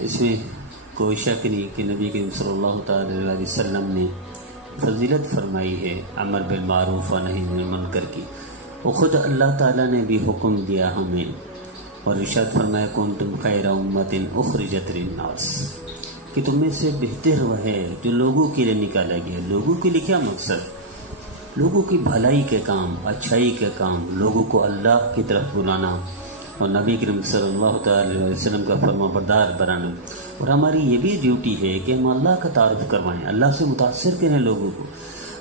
اس میں کوئی شک نہیں کہ نبی کریم صلی اللہ تعالی علیہ وسلم نے فضیلت فرمائی ہے امر بالمعروف و نہی عن المنکر کی. وہ خود اللہ تعالیٰ نے بھی حکم دیا ہمیں اور ارشاد فرمایا کنتم خیر امت اخرجت للناس کہ تم میں سے بہتر وہ ہے جو لوگوں کے لیے نکالا گیا. لوگوں کے لیے کیا مقصد؟ لوگوں کی بھلائی کے کام، اچھائی کے کام، لوگوں کو اللہ کی طرف بلانا اور نبی کریم صلی اللہ تعالی علیہ وسلم کا فرما بردار بنانا. اور ہماری یہ بھی ڈیوٹی ہے کہ ہم اللہ کا تعارف کروائیں، اللہ سے متاثر کریں لوگوں کو،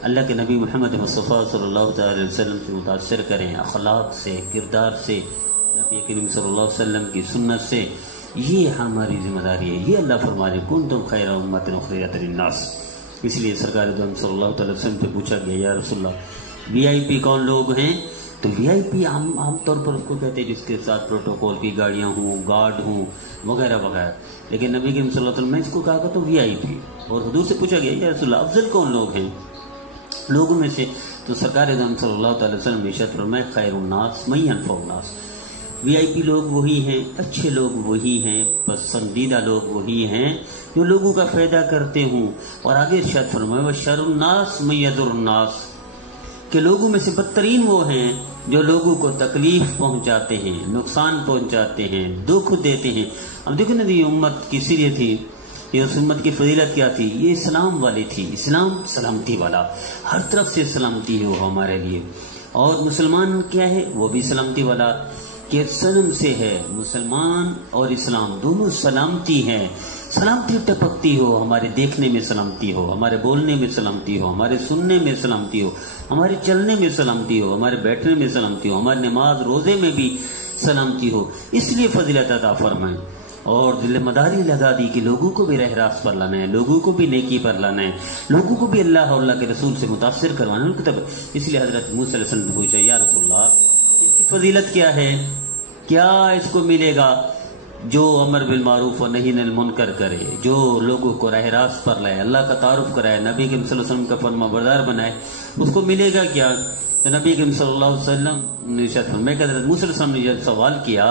اللہ کے نبی محمد مصطفیٰ صلی اللہ تعالی علیہ وسلم سے متاثر کریں، اخلاق سے، کردار سے، نبی کریم صلی اللہ علیہ وسلم کی سنت سے. یہ ہماری ذمہ داری ہے. یہ اللہ فرما رہے کنتم خیر امت اخرجت للناس. اس لیے سرکار دو صلی اللہ تعالی وسلم سے پوچھا گیا یا رسول اللہ وی آئی پی کون لوگ ہیں؟ تو وی آئی پی عام طور پر اس کو کہتے ہیں جس کے ساتھ پروٹوکول کی گاڑیاں ہوں، گارڈ ہوں وغیرہ وغیرہ. لیکن نبی کریم صلی اللہ علیہ وسلم نے اس کو کہا کہ تو وی آئی پی. اور حضور سے پوچھا گیا یا رسول اللہ افضل کون لوگ ہیں لوگوں میں سے؟ تو سرکار دو صلی اللہ تعالی وسلم نے ارشاد فرمایا خیر الناس من ينفع الناس. وی آئی پی لوگ وہی ہیں، اچھے لوگ وہی ہیں، پسندیدہ لوگ وہی ہیں جو لوگوں کا فائدہ کرتے ہوں. اور آگے ارشاد فرمایا وشر الناس من يضر الناس کہ لوگوں میں سے بدترین وہ ہیں جو لوگوں کو تکلیف پہنچاتے ہیں، نقصان پہنچاتے ہیں، دکھ دیتے ہیں. اب دیکھو نا یہ امت کی سیرت تھی، یہ اس امت کی فضیلت کیا تھی؟ یہ اسلام والی تھی. اسلام سلامتی والا، ہر طرف سے سلامتی ہے وہ ہمارے لیے. اور مسلمان کیا ہے؟ وہ بھی سلامتی والا کہ سلم سے ہے. مسلمان اور اسلام دونوں سلامتی ہیں. سلامتی ٹپکتی ہو، ہمارے دیکھنے میں سلامتی ہو، ہمارے بولنے میں سلامتی ہو، ہمارے سننے میں سلامتی ہو، ہمارے چلنے میں سلامتی ہو، ہمارے بیٹھنے میں سلامتی ہو، ہمارے نماز روزے میں بھی سلامتی ہو. اس لیے فضیلت عطا فرمائیں اور ذمہ مداری لگا دی کہ لوگوں کو بھی راہ راست پر لانا ہے، لوگوں کو بھی نیکی پر لانا ہے، لوگوں کو بھی اللہ اور اللہ کے رسول سے متاثر کروانا ہے. اس لیے حضرت موسیٰ علیہ السلام نے پوچھا یا رسول اللہ اس کی فضیلت کیا ہے؟ کیا اس کو ملے گا جو امر بالمعروف و نہی عن المنکر کرے، جو لوگوں کو راہ راست پر لائے، اللہ کا تعارف کرائے، نبی کریم صلی اللہ علیہ وسلم کا فرما بردار بنائے، اس کو ملے گا کیا؟ تو نبی کریم صلی اللہ علیہ وسلم نے ارشاد فرمایا کہ حضرت موسیٰ علیہ السلام نے یہ سوال کیا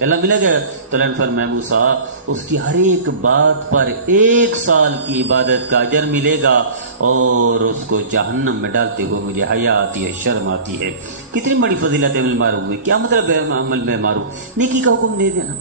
اللہ ملے گا؟ تو اللہ نے فرمایا موسیٰ اس کی ہر ایک بات پر 1 سال کی عبادت کا اجر ملے گا اور اس کو جہنم میں ڈالتے ہوئے مجھے حیا آتی ہے، شرم آتی ہے. کتنی بڑی فضیلت ہے عمل معروف میں. کیا مطلب ہے عمل میں معروف؟ نیکی کا حکم دے دینا،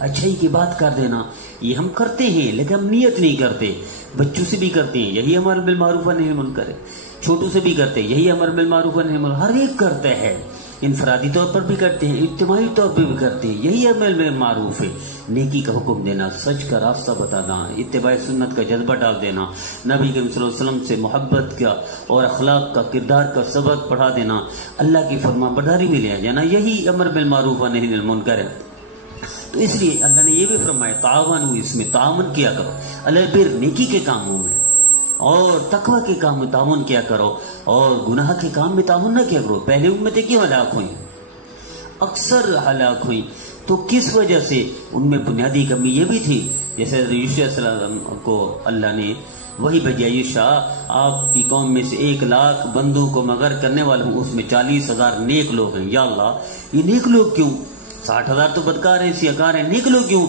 اچھائی کی بات کر دینا. یہ ہم کرتے ہیں لیکن ہم نیت نہیں کرتے. بچوں سے بھی کرتے ہیں، یہی امر بالمعروف و نہی عن المنکر ہے. چھوٹوں سے بھی کرتے ہیں، یہی امر بالمعروف و نہی عن المنکر. ہر ایک کرتا ہے، انفرادی طور پر بھی کرتے ہیں، اجتماعی طور پر بھی کرتے ہیں. یہی عمل میں معروف ہے. نیکی کا حکم دینا، سچ کا راستہ بتانا، اتباع سنت کا جذبہ ڈال دینا، نبی کریم صلی اللہ علیہ وسلم سے محبت کا اور اخلاق کا، کردار کا سبق پڑھا دینا، اللہ کی فرما برداری میں لے جانا، یہی امر بالمعروف و نہی عن المنکر ہے. تو اس لیے اللہ نے یہ بھی فرمایا تعاون، اس میں تعاون کیا کرو علی البر، نیکی کے کاموں میں اور تقوی کے کام میں تعاون کیا کرو اور گناہ کے کام میں تعاون نہ کیا کرو. پہلے امتیں کیوں ہلاک ہوئیں؟ اکثر ہلاک ہوئیں تو کس وجہ سے؟ ان میں بنیادی کمی یہ بھی تھی جیسے یوشع علیہ السلام کو اللہ نے وہی بھیجا یوشع آپ کی قوم میں سے 1 لاکھ بندوں کو مغر کرنے والا ہوں، اس میں 40,000 نیک لوگ ہیں. یا اللہ یہ نیک لوگ کیوں؟ 60,000 تو بدکار ہیں، سیاکار ہیں، نیک لوگ کیوں؟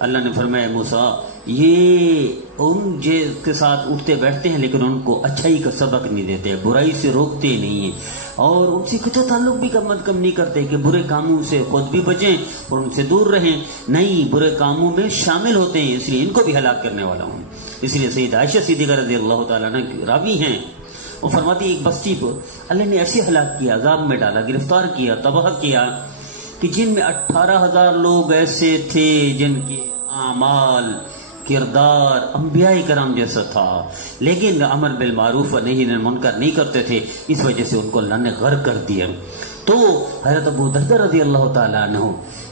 اللہ نے فرمایا موسیٰ یہ ان کے ساتھ اٹھتے بیٹھتے ہیں لیکن ان کو اچھائی کا سبق نہیں دیتے، برائی سے روکتے نہیں ہیں اور ان سے کچھ تعلق بھی کم از کم نہیں کرتے کہ برے کاموں سے خود بھی بچیں اور ان سے دور رہیں. نہیں، برے کاموں میں شامل ہوتے ہیں، اس لیے ان کو بھی ہلاک کرنے والا ہوں. اس لیے سیدہ عائشہ صدیقہ رضی اللہ تعالیٰ عنہ راوی ہیں، وہ فرماتی ایک بستی کو اللہ نے ایسے ہلاک کیا، عذاب میں ڈالا، گرفتار کیا، تباہ کیا کہ جن میں 18,000 لوگ ایسے تھے جن کے اعمال، کردار انبیاء کرام جیسا تھا لیکن امر بالمعروف و نہی عن المنکر نہیں کرتے تھے. اس وجہ سے ان کو اللہ نے غرق کر دیا. تو حضرت ابو دردہ رضی اللہ تعالیٰ عنہ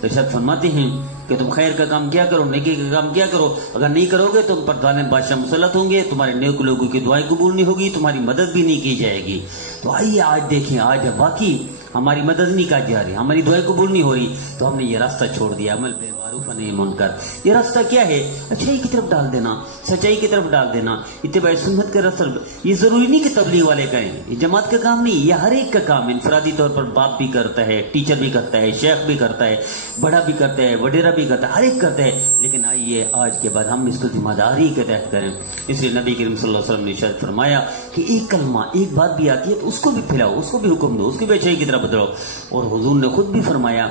ارشاد فرماتے ہیں کہ تم خیر کا کام کیا کرو، نیکی کا کام کیا کرو. اگر نہیں کرو گے تم پر ظالم بادشاہ مسلط ہوں گے، تمہارے نیک لوگوں کی دعائیں قبول نہیں ہوگی، تمہاری مدد بھی نہیں کی جائے گی. تو آئیے آج دیکھیں، آج واقعی ہماری مدد نہیں کی جا رہی، ہماری دعائیں قبول نہیں ہو رہی تو ہم نے یہ راستہ چھوڑ دیا عمل بالمعروف و نہی عن المنکر. یہ راستہ کیا ہے؟ اچھائی کی طرف ڈال دینا، سچائی کی طرف ڈال دینا، اتباع سنت کا راستہ. یہ ضروری نہیں کہ تبلیغ والے کریں، یہ جماعت کا کام نہیں، یہ ہر ایک کا کام. انفرادی طور پر باپ بھی کرتا ہے، ٹیچر بھی کرتا ہے، شیخ بھی کرتا ہے، بڑا بھی کرتا ہے، وڈیرا بھی کرتا ہے، ہر ایک کرتا ہے. لیکن آئیے یہ آج کے بعد ہم اس کو ذمہ داری کے تحت کریں. اس لیے نبی کریم صلی اللہ علیہ وسلم نے ارشاد فرمایا کہ ایک کلمہ ایک بات بھی آتی ہے تو اس کو بھی پھیلاؤ، اس کو بھی حکم دو، اس کی بھی اچھائی کی طرف بدلو. اور حضور نے خود بھی فرمایا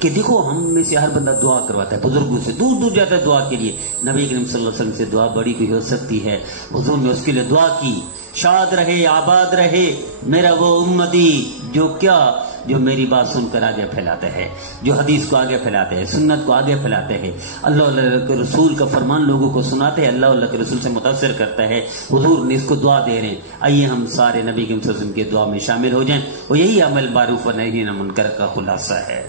کہ دیکھو ہم میں سے ہر بندہ دعا کرواتا ہے، بزرگوں سے دور دور جاتا ہے دعا کے لیے. نبی کریم صلی اللہ علیہ وسلم سے دعا بڑی کوئی ہو سکتی ہے؟ حضور نے اس کے لیے دعا کی، شاد رہے آباد رہے میرا وہ امتی جو میری بات سن کر آگے پھیلاتے ہیں، جو حدیث کو آگے پھیلاتے ہیں، سنت کو آگے پھیلاتے ہیں، اللہ کے رسول کا فرمان لوگوں کو سناتے ہیں، اللہ کے رسول سے متاثر کرتا ہے. حضور نے اس کو دعا دے رہے ہیں. آئیے ہم سارے نبی کریم صلی اللہ علیہ وسلم کی دعا میں شامل ہو جائیں. اور یہی عمل معروف و نہی عن منکر کا خلاصہ ہے.